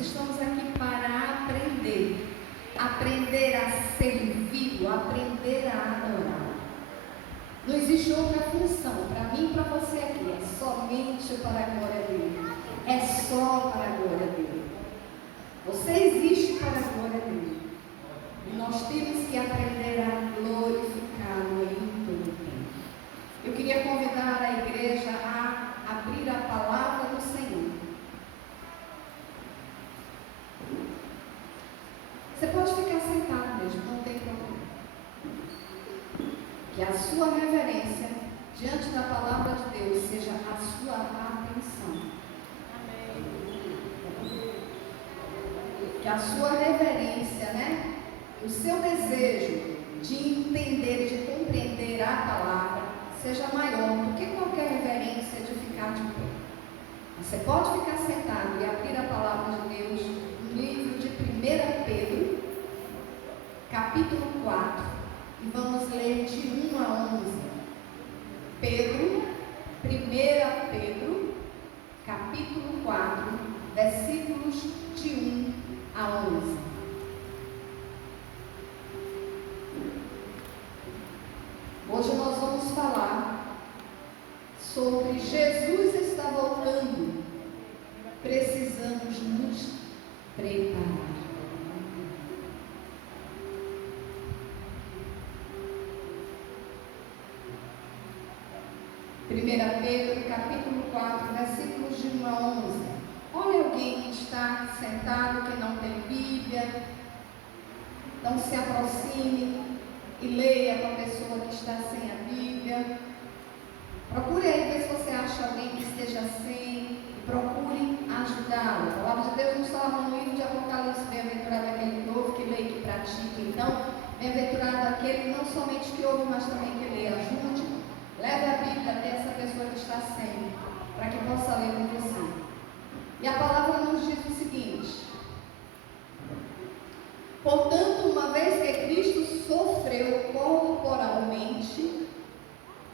estamos aqui para aprender. Aprender a servir, aprender a adorar. Não existe outra função para mim e para você aqui. É somente para a glória dele. É só para a glória dele. Você existe para a glória dele. E nós temos que aprender a glorificá-lo em todo o tempo. Eu queria convidar a igreja a abrir a palavra do Senhor. Você pode ficar sentado mesmo, não tem problema. Que a sua reverência diante da palavra de Deus seja a sua atenção. Amém. Que a sua reverência, o seu desejo de entender, de compreender a palavra seja maior do que qualquer reverência de ficar de pé. Você pode ficar sentado e abrir a palavra de Deus no livro de 1 Pedro, capítulo 4, e vamos ler de 1 a 11. Pedro, 1 Pedro, capítulo 4, versículos de 1 a 11. Hoje nós vamos falar sobre Jesus está voltando. Precisamos nos preparar. Primeira Pedro, capítulo 4, versículos de 1 a 11. Olha alguém que está sentado, que não tem Bíblia. Então se aproxime e leia com a pessoa que está sem a Bíblia. Procure aí ver se você acha alguém que esteja sem e procure ajudá-lo. A palavra de Deus nos fala no livro de Apocalipse: bem-aventurado aquele que ouve, que lê e que pratica. Então, bem-aventurado aquele não somente que ouve, mas também que lê. Ajude, leve a Bíblia até essa pessoa que está sem, para que possa ler com você. E a palavra nos diz o seguinte: portanto, uma vez que Cristo sofreu corporalmente,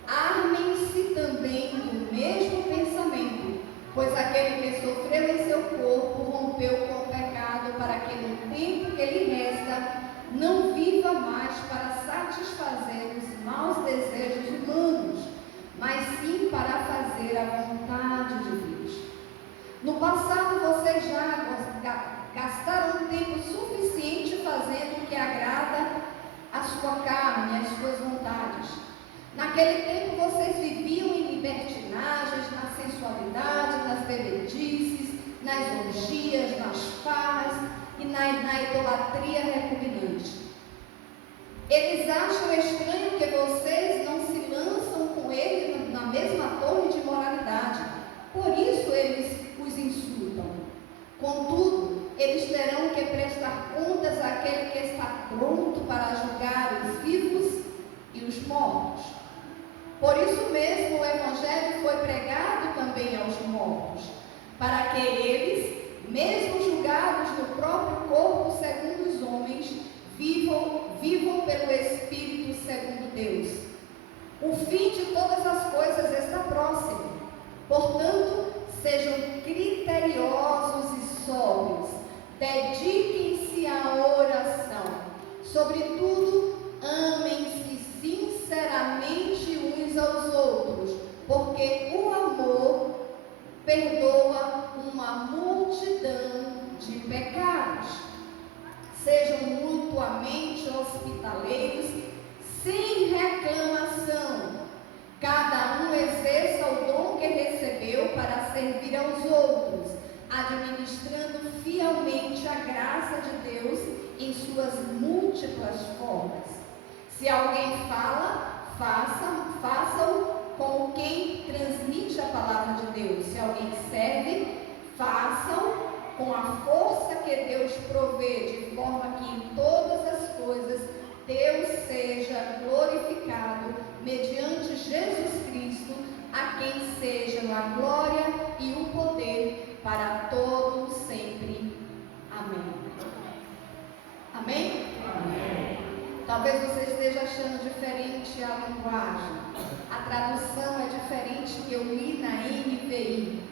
armem-se também do mesmo pensamento, pois aquele que sofreu em seu corpo rompeu com o pecado, para que no tempo que lhe resta não viva mais para satisfazer os maus desejos humanos, mas sim para fazer a vontade de Deus. No passado vocês já gastaram tempo suficiente fazendo o que agrada a sua carne, as suas vontades. Naquele tempo vocês viviam em libertinagens, na sensualidade, nas bebedices, nas orgias, nas farras e na idolatria repugnante. Eles acham estranho que vocês não se lançam com ele na mesma torre de moralidade. Por isso eles os insultam. Contudo, eles terão que prestar contas àquele que está pronto para julgar os vivos e os mortos. Por isso mesmo o Evangelho foi pregado também aos mortos, para que eles, mesmo julgados no próprio corpo segundo os homens, vivam pelo Espírito segundo Deus. O fim de todas as coisas está próximo. Portanto, sejam criteriosos e sóbrios, dediquem-se à oração. Sobretudo, amem-se sinceramente uns aos outros, porque o amor perdoa uma multidão de pecados. Sejam mutuamente hospitaleiros, sem reclamação. Cada um exerça o dom que recebeu para servir aos outros, administrando fielmente a graça de Deus em suas múltiplas formas. Se alguém fala, faça-o como quem transmite a palavra de Deus. Se alguém serve, faça-o com a força que Deus provê, de forma que em todas as coisas Deus seja glorificado mediante Jesus Cristo, a quem sejam a glória e o poder para todos sempre. Amém. Amém? Amém. Talvez você esteja achando diferente a linguagem. A tradução é diferente que eu li na NVI.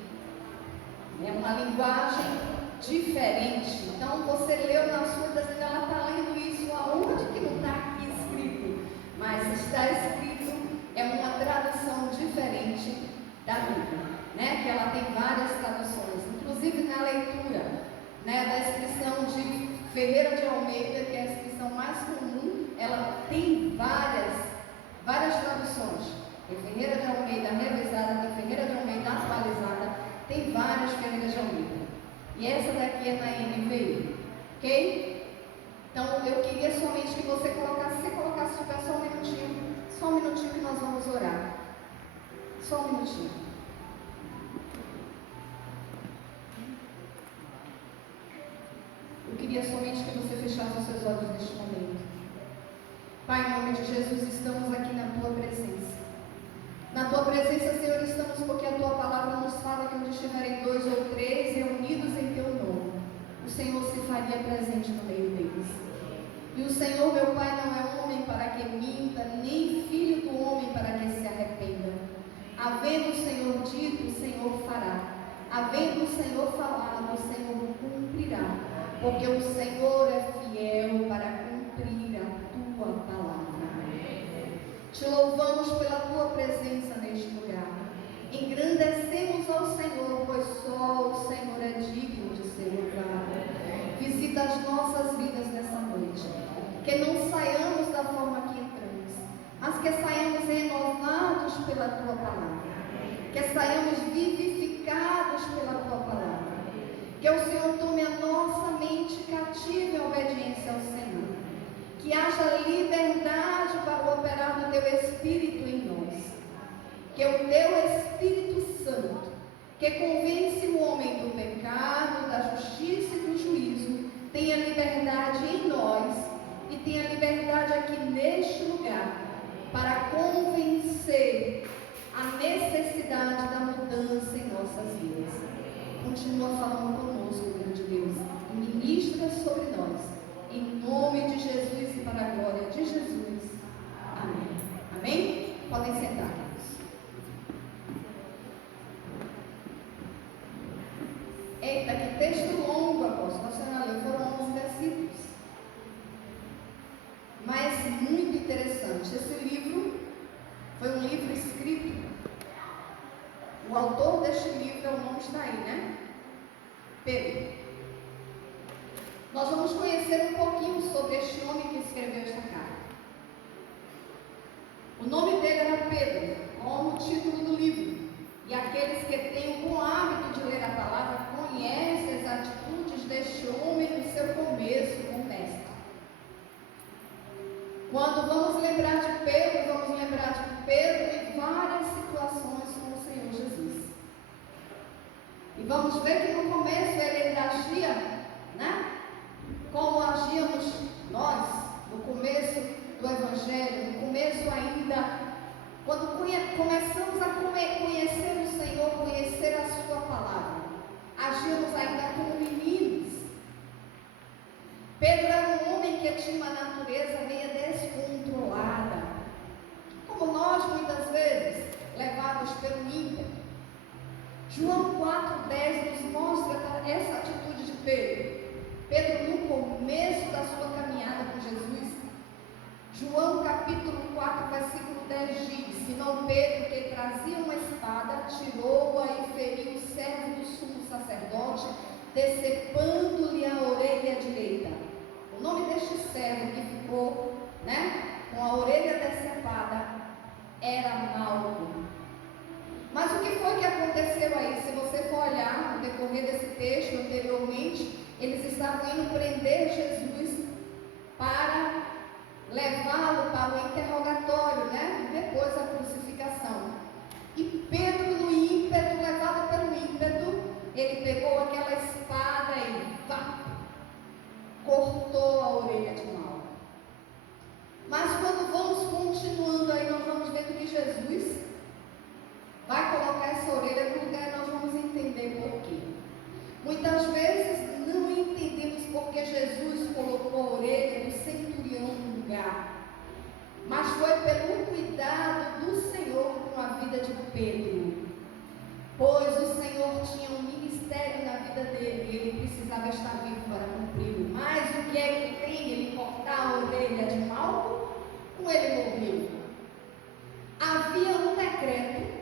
É uma linguagem diferente. Então você leu na sua, ela está lendo isso aonde que não está aqui escrito, mas está escrito, é uma tradução diferente da Bíblia, né? Que ela tem várias traduções, inclusive na leitura, né, da inscrição de Ferreira de Almeida, que é a inscrição mais comum, ela tem várias traduções. Tem Ferreira de Almeida revisada, tem Ferreira de Almeida atualizada, tem várias Ferreiras de Almeida. E essa daqui é na NVI, ok? Então eu queria somente que você colocasse de pé só um minutinho que nós vamos orar. Só um minutinho. Eu queria somente que você fechasse os seus olhos neste momento. Pai, em nome de Jesus, estamos aqui na Tua presença. Na Tua presença, Senhor, estamos porque a Tua palavra nos fala que onde estiverem 2 ou 3 reunidos em Teu nome, o Senhor se faria presente no meio deles. E o Senhor, meu Pai, não é homem para que minta, nem filho do homem para que se arrependa. Havendo o Senhor dito, o Senhor fará. Havendo o Senhor falado, o Senhor cumprirá. Porque o Senhor é fiel para cumprir a Tua palavra. Te louvamos pela Tua presença neste lugar. Engrandecemos ao Senhor, pois só o Senhor é digno de ser louvado. Visita as nossas vidas nessa noite. Que não saiamos da forma que entramos, mas que saiamos renovados pela Tua palavra. Que saiamos vivificados pela Tua palavra. Que o Senhor tome a nossa mente cativa em obediência ao Senhor. Que haja liberdade para o operar do Teu Espírito em nós. Que o Teu Espírito Santo, que convence o homem do pecado, da justiça e do juízo, tenha liberdade em nós e tenha liberdade aqui neste lugar para convencer a necessidade da mudança em nossas vidas. Continua falando conosco, Filho de Deus, e ministra sobre nós. Em nome de Jesus e para a glória de Jesus. Amém. Amém? Podem sentar, queridos. Eita, que texto longo, apóstolo. A senhora leu, foram 11 versículos. Mas muito interessante. Esse livro foi um livro escrito. O autor deste livro, o nome está aí, né? Pedro. Nós vamos conhecer um pouquinho sobre este homem que escreveu esta carta. O nome dele era Pedro, como o título do livro. E aqueles que têm o bom hábito de ler a palavra conhecem as atitudes deste homem no seu começo como mestre. Quando vamos lembrar de Pedro, vamos lembrar de Pedro em várias situações com o Senhor Jesus. E vamos ver que no começo ele agia, né? Como agíamos nós no começo do Evangelho, no começo ainda, quando começamos a conhecer o Senhor, conhecer a Sua palavra, agíamos ainda como meninos. Pedro era um homem que tinha uma natureza meio descontrolada, como nós muitas vezes, levados pelo ímpeto. João 4,10 nos mostra essa atitude de Pedro. Pedro, no começo da sua caminhada com Jesus, João capítulo 4, versículo 10 diz: Simão Pedro, que trazia uma espada, tirou-a e feriu o servo do sumo sacerdote, decepando-lhe a orelha direita. O nome deste servo que ficou, né, com a orelha decepada era Malco. Mas o que foi que aconteceu aí? Se você for olhar no decorrer desse texto anteriormente, eles estavam indo prender Jesus para levá-lo para o interrogatório, né? Depois da crucificação. E Pedro, no ímpeto, levado pelo ímpeto, ele pegou aquela espada e cortou a orelha de Malco. Mas quando vamos continuando aí, nós vamos vendo que Jesus vai colocar essa orelha no lugar e nós vamos entender por quê. Muitas vezes não entendemos porque Jesus colocou a orelha do centurião no lugar, mas foi pelo cuidado do Senhor com a vida de Pedro. vida dele, ele precisava estar vivo para cumprir. Mas o que é que tem ele cortar a orelha de Malco? Com ele morreu. Havia um decreto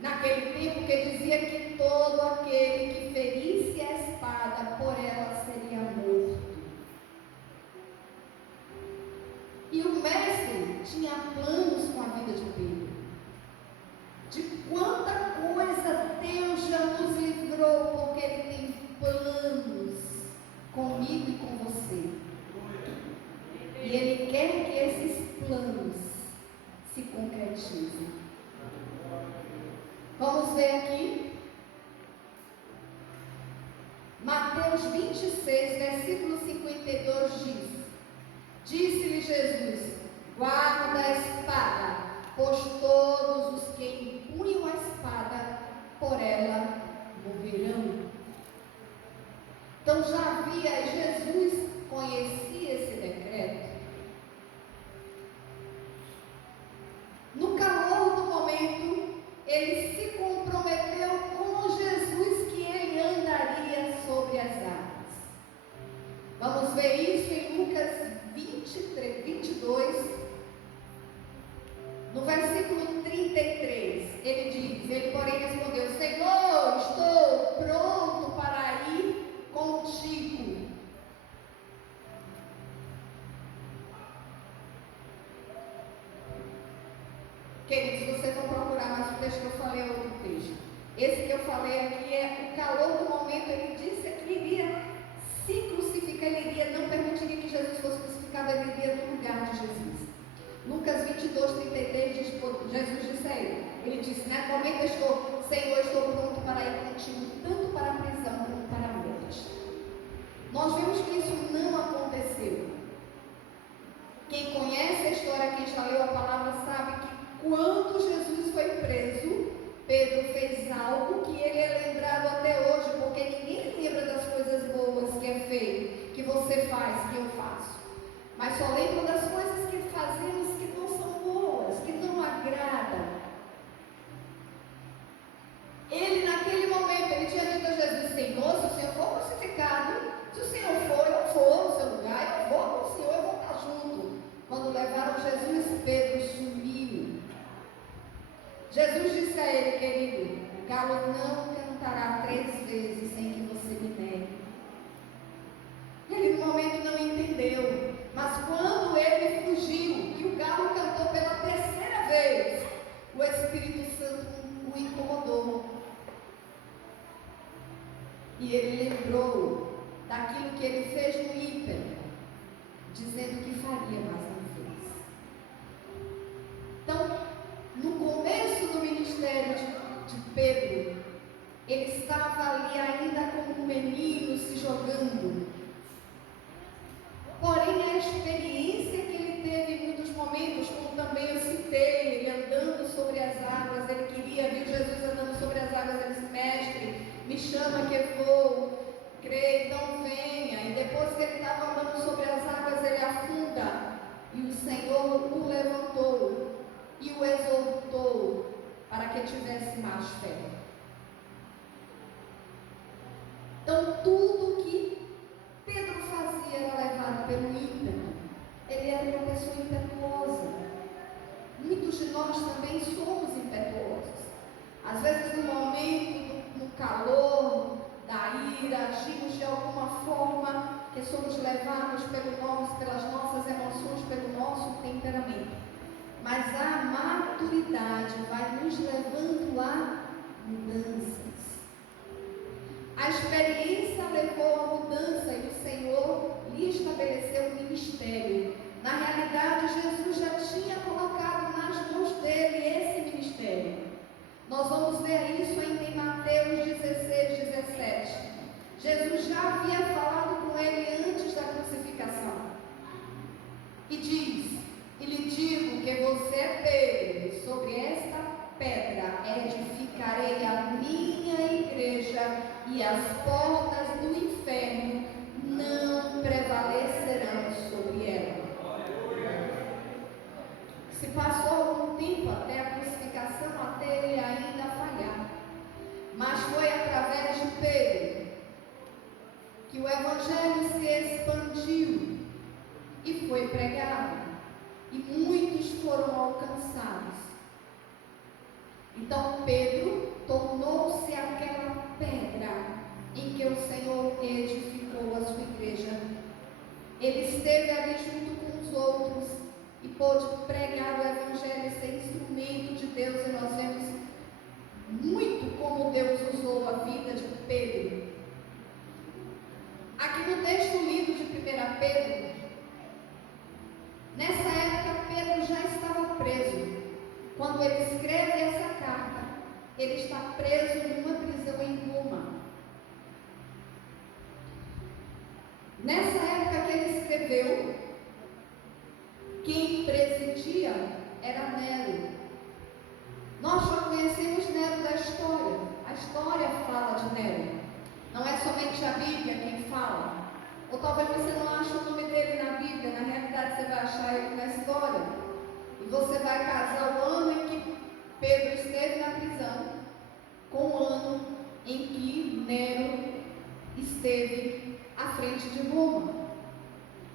naquele tempo que dizia que todo aquele que ferisse a espada, por ela seria morto. E o mestre tinha planos com a vida de Pedro. De quanta coisa Deus já nos livrou, porque Ele tem planos comigo e com você. E Ele quer que esses planos se concretizem. Vamos ver aqui. Mateus 26, versículo 52 diz: Disse-lhe Jesus: guarda a espada, pois todos os que empunham a espada, por ela morrerão. Então já havia, Jesus conhecia esse decreto. No calor do momento, ele se comprometeu com Jesus que ele andaria sobre as águas. Vamos ver isso em Lucas 22, no versículo 33, ele diz, ele porém respondeu: Senhor, estou pronto para ir contigo. Queridos, vocês vão procurar, mas o texto que eu falei é outro texto. Esse que eu falei aqui é o calor do momento. Ele disse que ele iria se crucificar, ele iria, não permitiria que Jesus fosse crucificado, ele iria no lugar de Jesus. Lucas 22, 33, diz, Jesus disse a ele disse, naquele momento eu estou, Senhor, estou pronto para ir contigo, tanto para a prisão como para a morte. Nós vemos que isso não aconteceu. Quem conhece a história, quem já leu a palavra, sabe que quando Jesus foi preso, Pedro fez algo que ele é lembrado até hoje, porque ninguém lembra das coisas boas que é feito, que você faz, que eu faço. Mas só lembra das coisas que fazemos que não são boas, que não agradam. Ele naquele momento, ele tinha dito a Jesus: Senhor, se o Senhor for crucificado, se o Senhor for, eu vou no seu lugar, eu vou com o Senhor, eu vou estar junto. Quando levaram Jesus, Pedro sumiu. Jesus disse a ele: querido, o galo não cantará 3 vezes sem que você me negue. Ele no momento não entendeu, mas quando ele fugiu, que o galo cantou pela 3ª vez, o Espírito Santo o incomodou. E ele lembrou daquilo que ele fez no ímpeto, dizendo que faria, mas não fez. Então, no começo do ministério de Pedro, ele estava ali ainda como um menino se jogando. Porém, a experiência que ele teve em muitos momentos, como também eu citei, ele andando sobre as águas, ele queria ver Jesus andando sobre as águas, ele disse: mestre, me chama que eu vou, creio, então venha. E depois que ele estava andando sobre as águas, ele afunda, e o Senhor o levantou e o exortou para que tivesse mais fé. Então, tudo que Pedro fazia era levado pelo ímpeto. Ele era uma pessoa impetuosa. Muitos de nós também somos impetuosos. Às vezes, no momento, no calor da ira, agimos de alguma forma que somos levados pelas nossas emoções, pelo nosso temperamento. Mas a maturidade vai nos levando a mudanças. A experiência levou à mudança e o Senhor lhe estabeleceu um ministério. Na realidade, Jesus já tinha colocado nas mãos dele esse ministério. Nós vamos ver isso ainda em Mateus 16, 17. Jesus já havia falado com ele antes da crucificação. E diz: e lhe digo que você é Pedro, e sobre esta pedra edificarei a minha igreja, e as portas do inferno não prevalecerão sobre ela. Se passou algum tempo até a crucificação, até ele ainda falhar. Mas foi através de Pedro que o Evangelho se expandiu e foi pregado, e muitos foram alcançados. Então Pedro tornou-se aquela pedra em que o Senhor edificou a sua igreja. Ele esteve ali junto com os outros e pôde pregar o Evangelho e ser instrumento de Deus. E nós vemos muito como Deus usou a vida de Pedro. Aqui no texto lido de 1 Pedro, nessa época Pedro já estava preso. Quando ele escreve essa carta, ele está preso em uma prisão em Roma. Nessa época que ele escreveu, quem presidia era Nero. Nós só conhecemos Nero da história. A história fala de Nero. Não é somente a Bíblia quem fala. Ou talvez você não ache o nome dele na Bíblia. Na realidade você vai achar ele na história. E você vai casar o ano em que Pedro esteve na prisão com o ano em que Nero esteve à frente de Roma.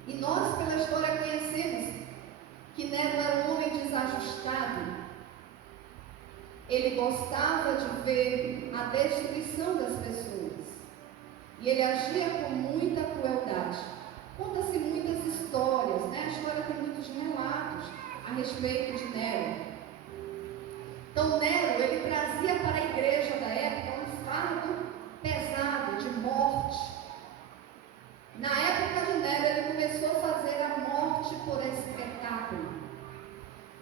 E nós, pela história, conhecemos que Nero era um homem desajustado. Ele gostava de ver a destruição das pessoas. E ele agia com muita crueldade. Conta-se muitas histórias, né? A história tem muitos relatos a respeito de Nero. Então Nero, ele trazia para a igreja da época um fardo pesado de morte. Na época de Nero, ele começou a fazer a morte por espetáculo.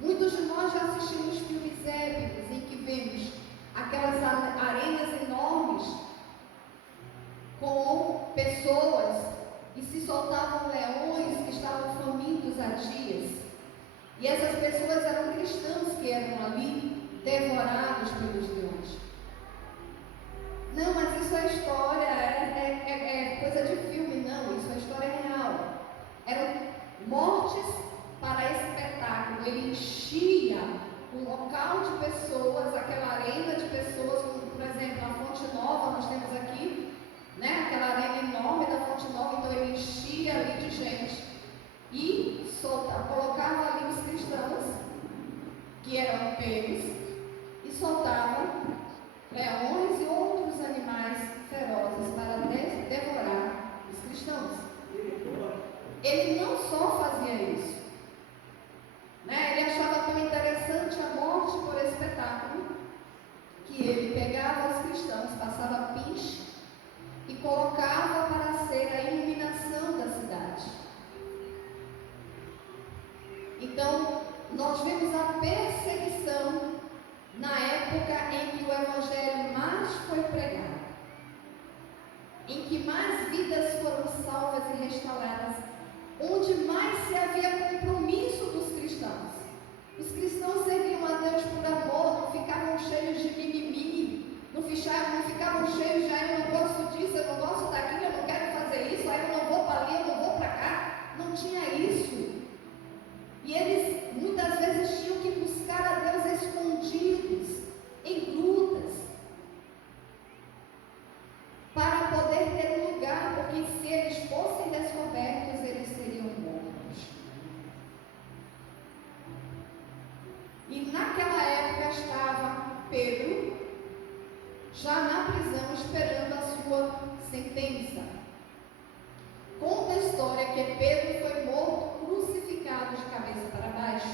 Muitos de nós já assistimos filmes épicos em que vemos aquelas arenas enormes com pessoas e se soltavam leões que estavam famintos há dias. E essas pessoas eram cristãos que eram ali devorados pelos leões. Não, mas isso é história, é coisa de filme. Não, isso é história real. Eram mortes para espetáculo. Ele enchia um local de pessoas, aquela arena de pessoas, como por exemplo a Fonte Nova, nós temos aqui, né? Aquela arena enorme da Fonte Nova. Então ele enchia ali de gente e colocava ali os cristãos, que eram pegos, e soltavam leões e outros animais ferozes para devorar os cristãos. Ele não só fazia isso, né? Ele achava tão interessante a morte por espetáculo, que ele pegava os cristãos, passava pinche e colocava para ser a iluminação da cidade. Então, nós vemos a perseguição na época em que o Evangelho mais foi pregado, em que mais vidas foram salvas e restauradas, onde mais se havia compromisso dos cristãos. Os cristãos serviam a Deus por amor, não ficavam cheios de mimimi, não ficavam cheios de eu não gosto disso, eu não gosto daquilo, eu não quero fazer isso, aí eu não vou para ali, eu não vou para cá. Não tinha isso. E eles muitas vezes tinham que buscar a Deus escondidos, em grutas, para poder ter um lugar, porque se eles fossem descobertos, eles seriam mortos. E naquela época estava Pedro, já na prisão, esperando a sua sentença. Conta a história que Pedro foi morto, crucificado de cabeça para baixo.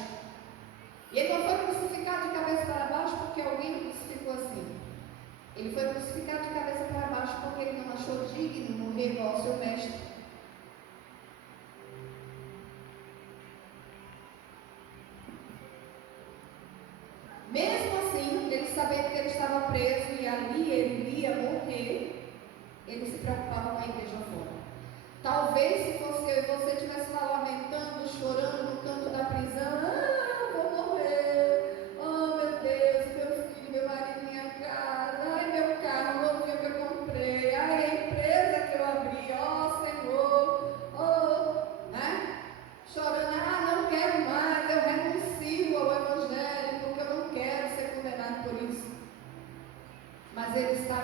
E ele não foi crucificado de cabeça para baixo porque alguém crucificou assim. Ele foi crucificado de cabeça para baixo porque ele não achou digno morrer igual ao seu mestre. Mesmo assim, ele sabendo que ele estava preso e ali ele ia morrer, ele se preocupava com a igreja fora. Talvez se fosse eu e você estivesse lá lamentando, chorando no canto da prisão, eu vou morrer, oh meu Deus, meu filho, meu marido, minha casa, ai meu carro novinho que eu comprei, ai a empresa que eu abri, oh Senhor, oh, né? Chorando, não quero mais, eu renuncio ao Evangelho, porque eu não quero ser condenado por isso. Mas ele estava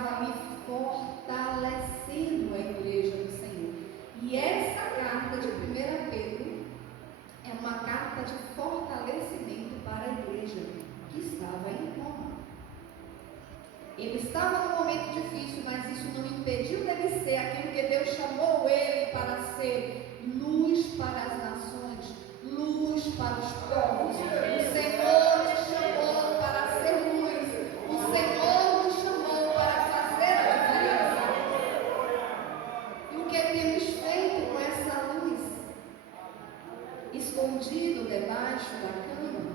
estava num momento difícil, mas isso não impediu dele ser aquilo que Deus chamou ele para ser: luz para as nações, luz para os povos. O Senhor te chamou para ser luz, o Senhor nos chamou para fazer a diferença. E o que temos feito com essa luz? Escondido debaixo da cama?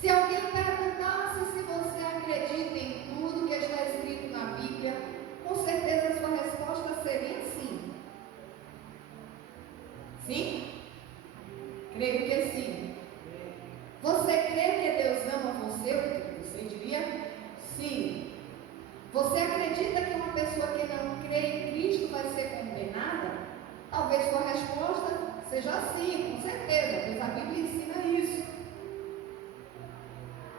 Se alguém perguntasse se você acredita em tudo que está escrito na Bíblia, com certeza a sua resposta seria sim. Sim? Creio que sim. Você crê que Deus ama você? Você diria sim. Você acredita que uma pessoa que não crê em Cristo vai ser condenada? Talvez sua resposta seja sim, com certeza, pois a Bíblia ensina isso.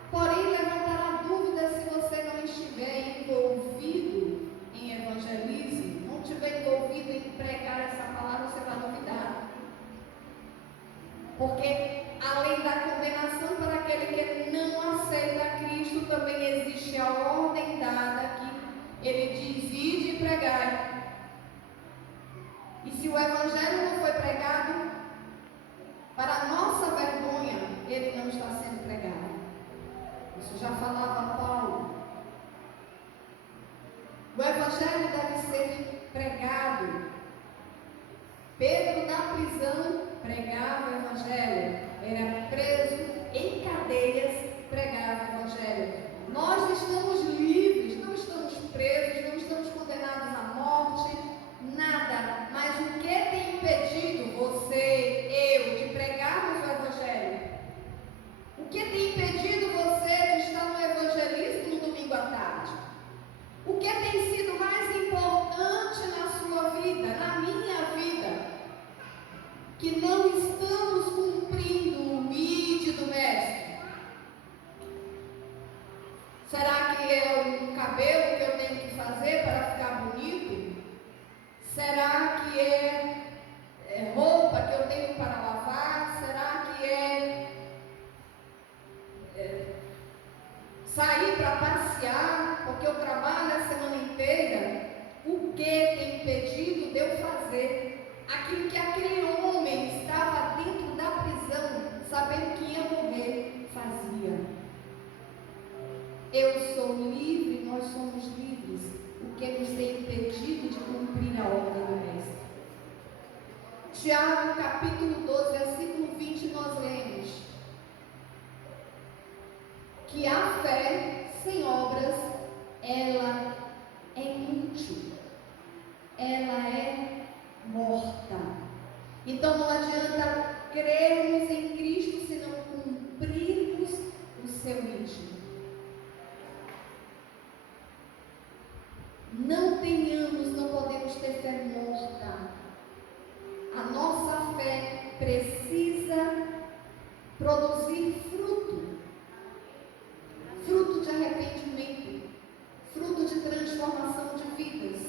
Porém, levantará dúvida se você não estiver envolvido em evangelismo, não estiver envolvido em pregar essa palavra, você vai duvidar. Porque, além da condenação para aquele que não aceita Cristo, também existe a ordem dada que ele diz: ide e pregai. E se o evangelho não foi pregado, para a nossa vergonha, ele não está sendo pregado. Isso já falava Paulo. O evangelho deve ser pregado. Pedro, na prisão, pregava o evangelho. Era preso em cadeias, pregava o evangelho. Nós estamos livres, não estamos presos, não estamos condenados à morte, nada. Mas o que tem impedido você, eu, de pregarmos o evangelho? O que tem impedido você de estar no evangelismo no domingo à tarde? O que tem sido mais importante na sua vida, na minha vida, que não estamos cumprindo o ide do Mestre? Será que é um cabelo que eu tenho que fazer para ficar bonito? Será que é roupa que eu tenho para lavar? Será que é sair para passear, porque eu trabalho a semana inteira? O que tem impedido de eu fazer aquilo que aquele homem estava dentro da prisão, sabendo que ia morrer, fazia? Eu sou livre, nós somos livres. O que nos tem impedido de cumprir a ordem do Mestre? Tiago, capítulo 12, versículo 20, nós lemos que a fé sem obras, ela é inútil, ela é morta. Então não adianta crermos em Cristo se não cumprirmos o seu íntimo. Não podemos ter fé morta. A nossa fé precisa produzir fruto de arrependimento, fruto de transformação de vidas.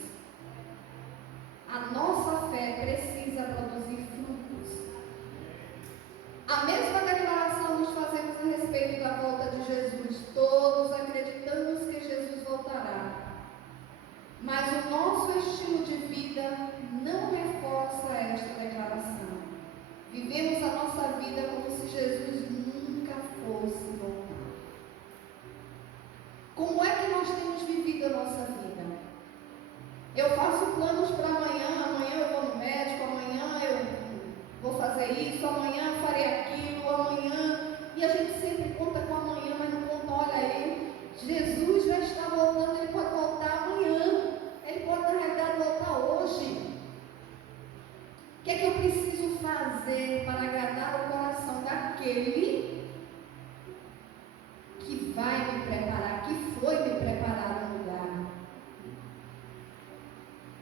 A nossa fé precisa produzir frutos. A mesma declaração nos fazemos a respeito da volta de Jesus. Todos acreditamos que Jesus voltará. Mas o nosso estilo de vida não reforça esta declaração. Vivemos a nossa vida como se Jesus nunca fosse voltar. Como é que nós temos vivido a nossa vida? Eu faço planos para amanhã eu vou no médico, amanhã eu vou fazer isso, amanhã eu farei aquilo, amanhã... E a gente sempre conta com amanhã, mas não conta, olha aí, Jesus já está voltando, ele pode voltar amanhã, ele pode na realidade voltar hoje. O que é que eu preciso fazer para agradar o coração daquele que vai me preparar, que foi me preparar no lugar?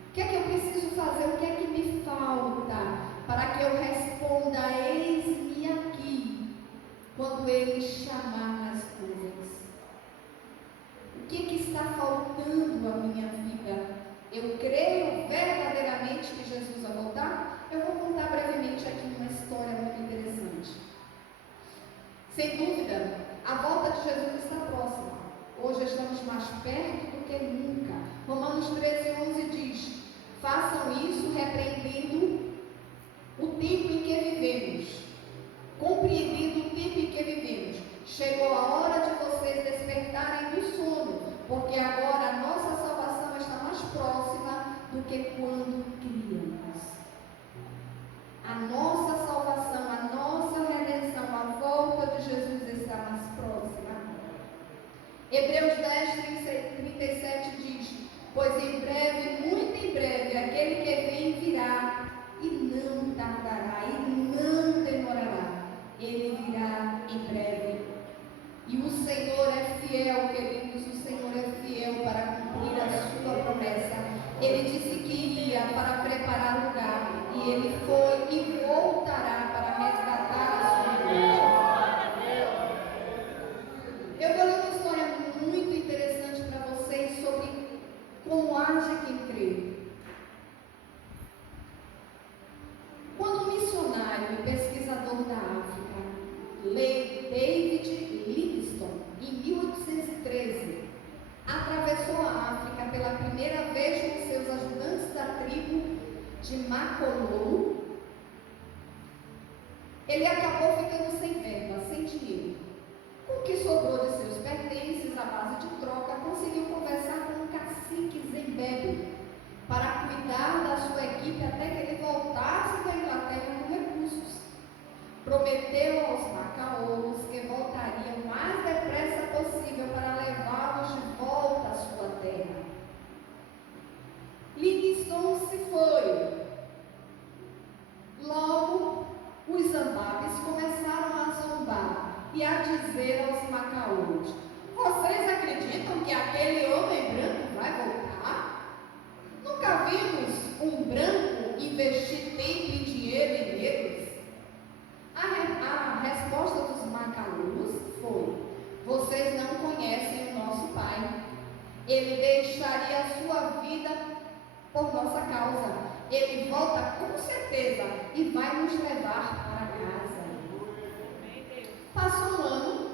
O que é que eu preciso fazer? O que é que me falta para que eu responda: eis-me aqui, quando Ele chamar nas nuvens? O que está faltando à minha vida? Eu creio verdadeiramente que Jesus vai voltar? Eu vou contar brevemente aqui uma história muito interessante. Sem dúvida, a volta de Jesus está próxima. Hoje estamos mais perto do que nunca. Romanos 13:11 diz: façam isso repreendendo o tempo em que vivemos, compreendendo o tempo em que vivemos. Chegou a hora de vocês despertarem do sono, porque agora a nossa salvação está mais próxima do que quando criamos. A nossa salvação, a nossa redenção, a volta de Jesus está mais próxima. Hebreus 10:37 diz: pois em breve, muito em breve, aquele que vem virá, e não tardará, e não demorará. Ele virá em breve. E o Senhor é fiel, queridos, o Senhor é fiel para cumprir a sua promessa. Ele disse que iria para preparar lugar, e ele foi e voltará para resgatar a sua igreja. Eu vou ler uma história muito interessante para vocês sobre como age quem crê. Quando um missionário e pesquisador da África, David Livingstone, em 1813, atravessou a África pela primeira vez com seus ajudantes da tribo de Makololo, ele acabou ficando sem verba, sem dinheiro. Com o que sobrou de seus pertences, à base de troca, conseguiu conversar com um cacique Zembebe para cuidar da sua equipe até que ele voltasse da Inglaterra com recursos. Prometeu aos macaolos que voltaria o mais depressa possível para levá-los de volta à sua terra. Livingstone se foi. Logo, os zambabes começaram a zombar e a dizer aos macaolos: vocês acreditam que aquele homem branco vai voltar? Nunca vimos um branco investir tempo e dinheiro em negros? A resposta dos macaús foi: vocês não conhecem o nosso pai. Ele deixaria a sua vida por nossa causa. Ele volta com certeza e vai nos levar para casa. Passou um ano,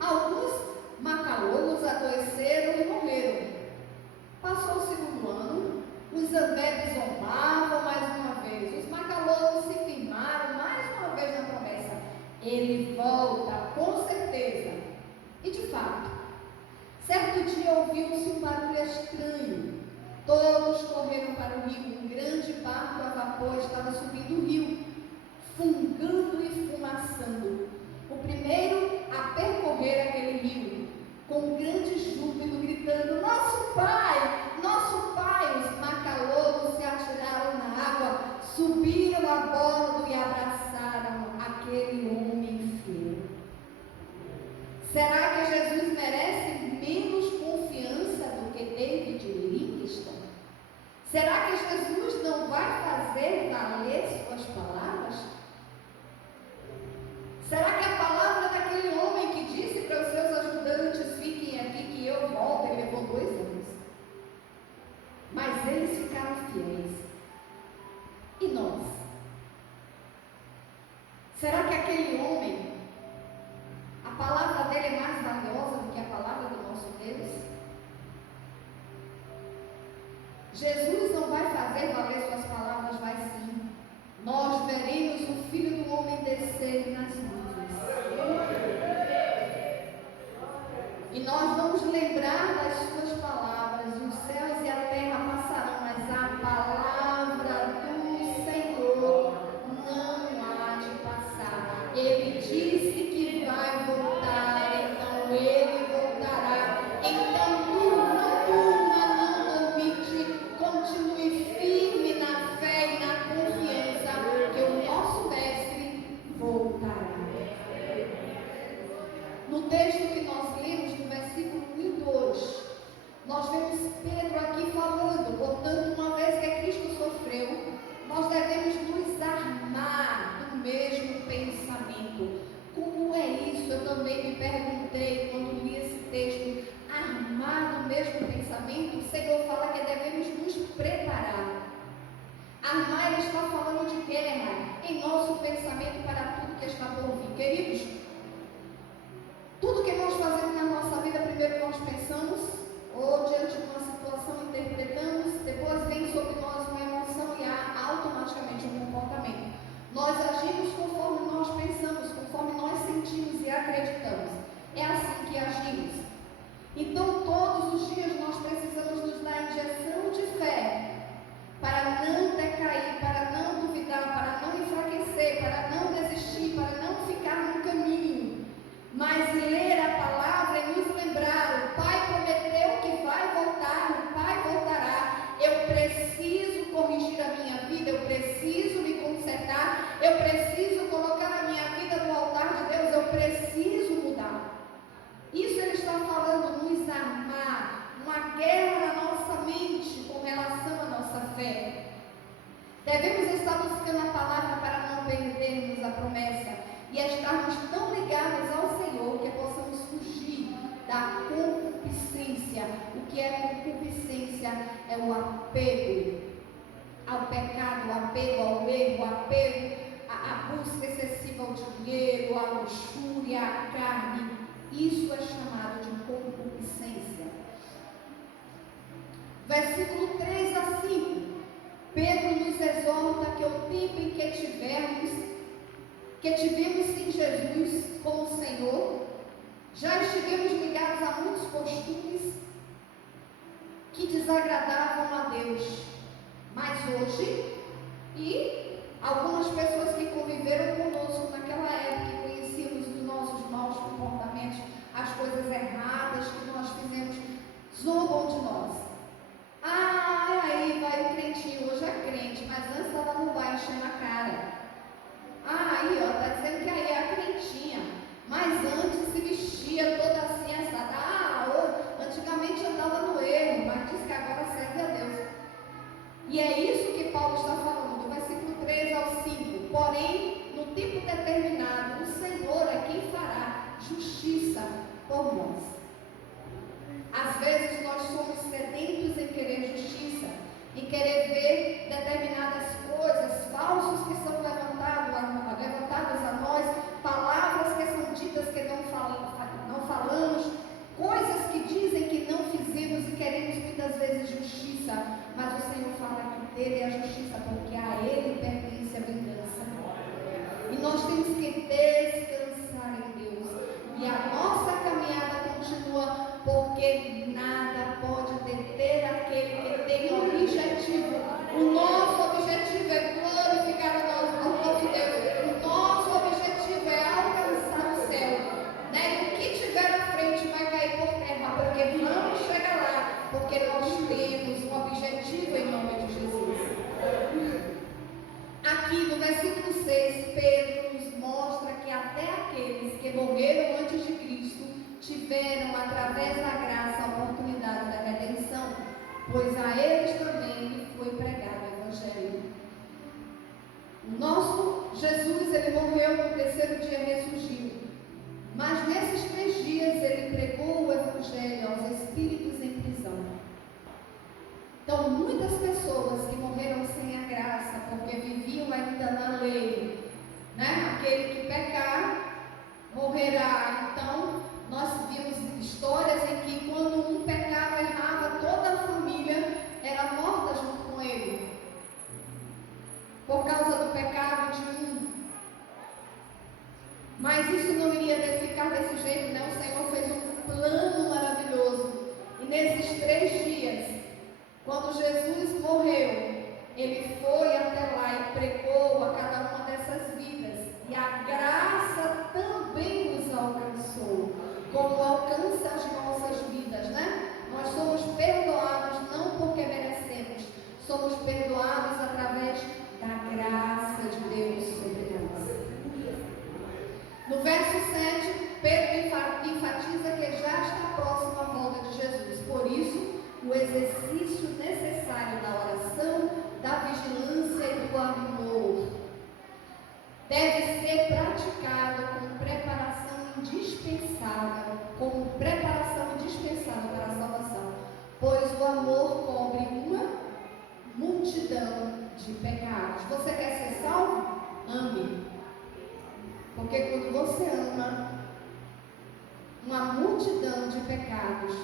alguns macaús adoeceram e morreram. Passou o segundo ano, os zambebes zombavam mais uma vez. Os macaús se firmaram mais uma vez na promessa: ele volta com certeza. E de fato, certo dia ouviu-se um barulho estranho. Todos correram para o rio. Um grande barco a vapor estava subindo o rio, fungando e fumaçando. O primeiro a percorrer aquele rio, com grande júbilo, gritando: nosso pai! Nosso pai! Os macalouros se atiraram na água, subiram a bordo e abraçaram aquele homem fiel. Será que Jesus merece menos confiança do que David Livingstone? Será que Jesus não vai fazer valer suas palavras? Será que a palavra daquele homem que disse para os seus ajudantes: fiquem aqui que eu volto, ele levou 2 anos? Mas eles ficaram fiéis. E nós? Será que aquele homem, a palavra dele é mais valiosa do que a palavra do nosso Deus? Jesus não vai fazer valer suas palavras, vai sim. Nós veremos o Filho do Homem descer nas nuvens. E nós vamos lembrar das suas palavras. Os céus e a terra passarão, mas a palavra do Senhor não há de passar. Ele disse que vai voltar, então ele voltará. Então não durma, não dormite, continue firme na fé e na confiança que o nosso Mestre voltará. No texto que nós lemos, no versículo 1 e 2, nós vemos Pedro aqui falando: portanto, uma vez que Cristo sofreu, nós devemos nos armar do mesmo pensamento. Como é isso? Eu também me perguntei quando li esse texto. Armar do mesmo pensamento, o Senhor fala que devemos nos preparar. Armar, ele está falando de guerra em nosso pensamento para tudo que está por vir. Queridos, tudo que nós fazemos na nossa vida primeiro nós pensamos, ou diante de uma situação interpretamos, depois vem sobre nós uma emoção e há automaticamente um comportamento. Nós agimos conforme nós pensamos, conforme nós sentimos e acreditamos. É assim que agimos. Então, todos os dias nós precisamos nos dar injeção de fé para não decair, para não duvidar, para não enfraquecer, para não desistir, para não ficar no caminho. Mas ler a palavra e nos lembrar, o Pai prometeu que vai voltar, o Pai voltará. Eu preciso corrigir a minha vida, eu preciso me consertar, eu preciso colocar a minha vida no altar de Deus, eu preciso mudar. Isso ele está falando, nos armar, uma guerra na nossa mente com relação à nossa fé. Devemos estar buscando a palavra para não perdermos a promessa e estarmos tão ligados ao Senhor que possamos fugir da concupiscência. O que é concupiscência? É o apego ao pecado, o apego ao erro, o apego à busca excessiva ao dinheiro, à luxúria, à carne. Isso é chamado de concupiscência. Versículo 3 a 5. Pedro nos exorta que o tempo em que tivemos em Jesus como Senhor, já estivemos ligados a muitos costumes que desagradavam a Deus. Mas hoje, e algumas pessoas que conviveram conosco naquela época, que conhecíamos os nossos maus comportamentos, as coisas erradas que nós fizemos, zombam de nós. Aí vai o crentinho, hoje é crente, mas antes ela não vai enchendo a cara. Aí, ó, tá dizendo que aí é a crentinha, mas antes se vestia toda assim, assada. Antigamente andava no erro, mas diz que agora serve a Deus. E é isso que Paulo está falando, do versículo 3 ao 5. Porém, no tempo determinado, o Senhor é quem fará justiça por nós. Às vezes nós somos sedentos em querer justiça, em querer ver determinadas coisas, falsos que são levantados a nós, palavras que são ditas que não falamos, coisas que dizem que não fizemos e queremos muitas vezes justiça, mas o Senhor fala que dele é a justiça, porque a Ele pertence a vingança. E nós temos que descansar em Deus, e a nossa caminhada continua, porque nada pode deter aquele que tem um objetivo. O nosso objetivo é glorificar o nosso Deus. O nosso objetivo é alcançar o céu. E o que tiver à frente vai cair por terra, porque vamos chegar lá, porque nós temos um objetivo em nome de Jesus. Aqui no versículo 6, Pedro nos mostra que até aqueles que morreram antes de Cristo tiveram, através da graça, a oportunidade da redenção, pois a eles também foi pregado o Evangelho. O nosso Jesus, ele morreu, no terceiro dia ressurgiu, mas nesses 3 dias ele pregou o Evangelho aos espíritos em prisão. Então, muitas pessoas que morreram sem a graça, porque viviam ainda na lei, aquele que pecar, morrerá. Então, nós vimos histórias em que quando um pecava, errava, toda a família era morta junto com ele, por causa do pecado de um. Mas isso não iria ficar desse jeito, né? O Senhor fez um plano maravilhoso. E nesses 3 dias, quando Jesus morreu, ele foi até lá e pregou a cada uma dessas vidas. E a graça também nos alcançou, como alcança as nossas vidas, Nós somos perdoados não porque merecemos, somos perdoados através da graça de Deus sobre nós. No verso 7, Pedro enfatiza que já está próximo à volta de Jesus. Por isso, o exercício necessário da oração, da vigilância e do amor deve ser praticado multidão de pecados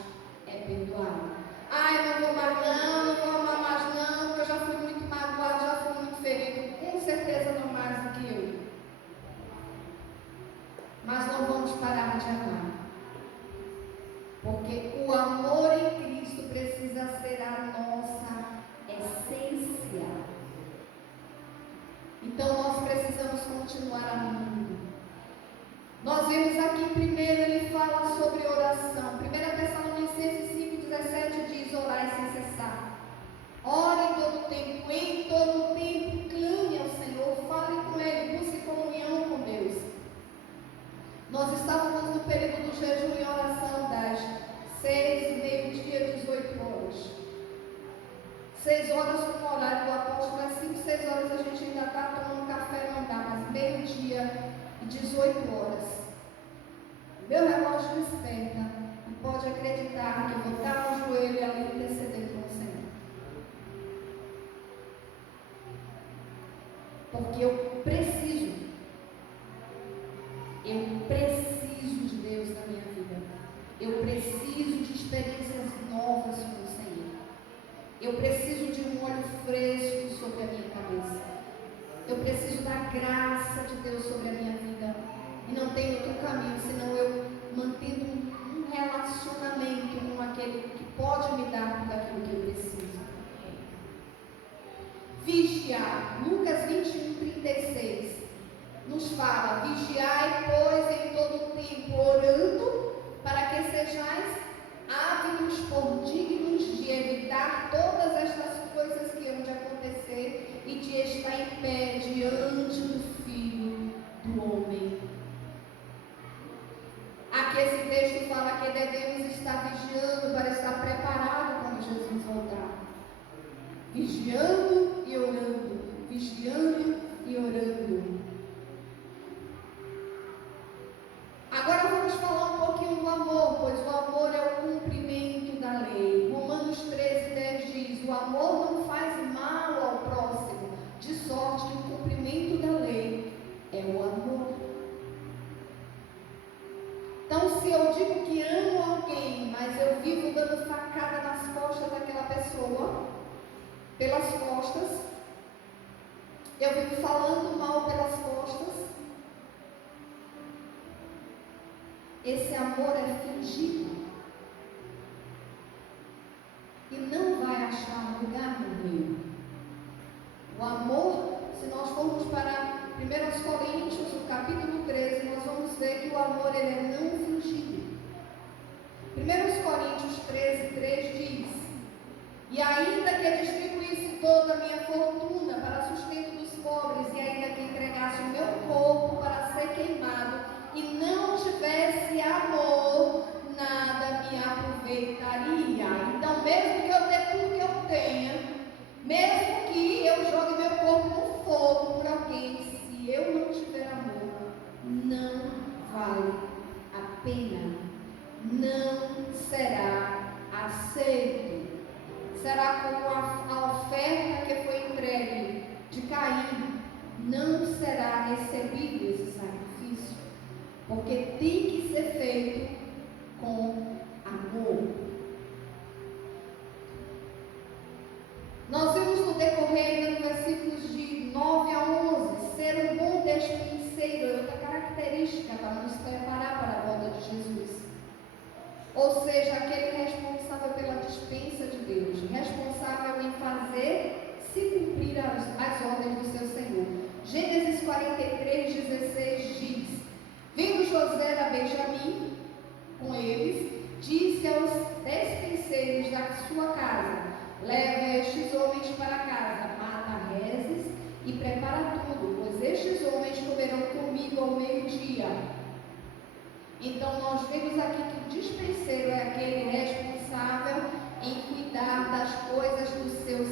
é perdoado. Ai, não vou mais não vou amar mais não, porque eu já fui muito magoado, já fui muito ferido. Com certeza não mais do que eu. Mas não vamos parar de amar. Porque o amor em Cristo precisa ser a nossa essência. Então nós precisamos continuar amando. Nós vemos aqui primeiro, ele fala sobre oração. 1 Tessalonicenses 5,17 diz: orai sem cessar. Ore em todo tempo, em todo tempo, clame ao Senhor, fale com Ele, busque comunhão com Deus. Nós estávamos no período do jejum e oração das 6, meio-dia, 18 horas. 6 horas com o horário do apóstolo, às 5, 6 horas a gente ainda está tomando café, não dá, mas meio-dia e 18 horas. Meu relógio desperta e pode acreditar que eu vou estar no joelho ali intercedendo com o Senhor. Porque eu preciso de Deus na minha vida. Eu preciso de experiências novas com o Senhor. Eu preciso de um óleo fresco sobre a minha cabeça. Eu preciso da graça de Deus sobre a minha vida. E não tem outro caminho, senão eu mantendo um relacionamento com aquele que pode me dar tudo aquilo que eu preciso. Vigiar. Lucas 21:36 nos fala: vigiai, pois, em todo tempo, orando, para que sejais ávidos por dignos de evitar todas estas coisas que hão de acontecer e de estar em pé diante do Filho do Homem. Aqui esse texto fala que devemos estar vigiando para estar preparado quando Jesus voltar. Vigiando e orando, vigiando e orando. Agora vamos falar um pouquinho do amor, pois o amor é o cumprimento da lei. Romanos 13:10 diz: o amor não faz mal ao próximo, de sorte que o cumprimento da lei é o amor. Então, se eu digo que amo alguém, mas eu vivo dando facada nas costas daquela pessoa, pelas costas, eu vivo falando mal pelas costas, esse amor é fingido e não vai achar lugar no reino. O amor, se nós formos para 1 Coríntios, o capítulo 13, nós vamos ver que o amor ele é não fingido. 1 Coríntios 13:3 diz: e ainda que distribuísse toda a minha fortuna para sustento dos pobres, e ainda que entregasse o meu corpo para ser queimado, e não tivesse amor, nada me aproveitaria. Então, mesmo que eu dê tudo que eu tenha, mesmo que eu jogue meu corpo no fogo por alguém, se eu não tiver amor, não vale a pena, não será aceito. Será como a oferta que foi entregue de Caim, não será recebido esse sacrifício, porque tem que ser feito com amor. Nós vimos no decorrer dos versículos de 9 a 11, ser um bom despenseiro é outra característica para nos preparar para a volta de Jesus. Ou seja, aquele responsável pela dispensa de Deus, responsável em fazer se cumprir as ordens do seu Senhor. Gênesis 43:16 diz: vindo José da Benjamim com eles, disse aos despenseiros da sua casa: leva estes homens para casa, mata reses e prepara tudo, pois estes homens comerão comigo ao meio-dia. Então nós vemos aqui que o dispenseiro é aquele responsável em cuidar das coisas do seu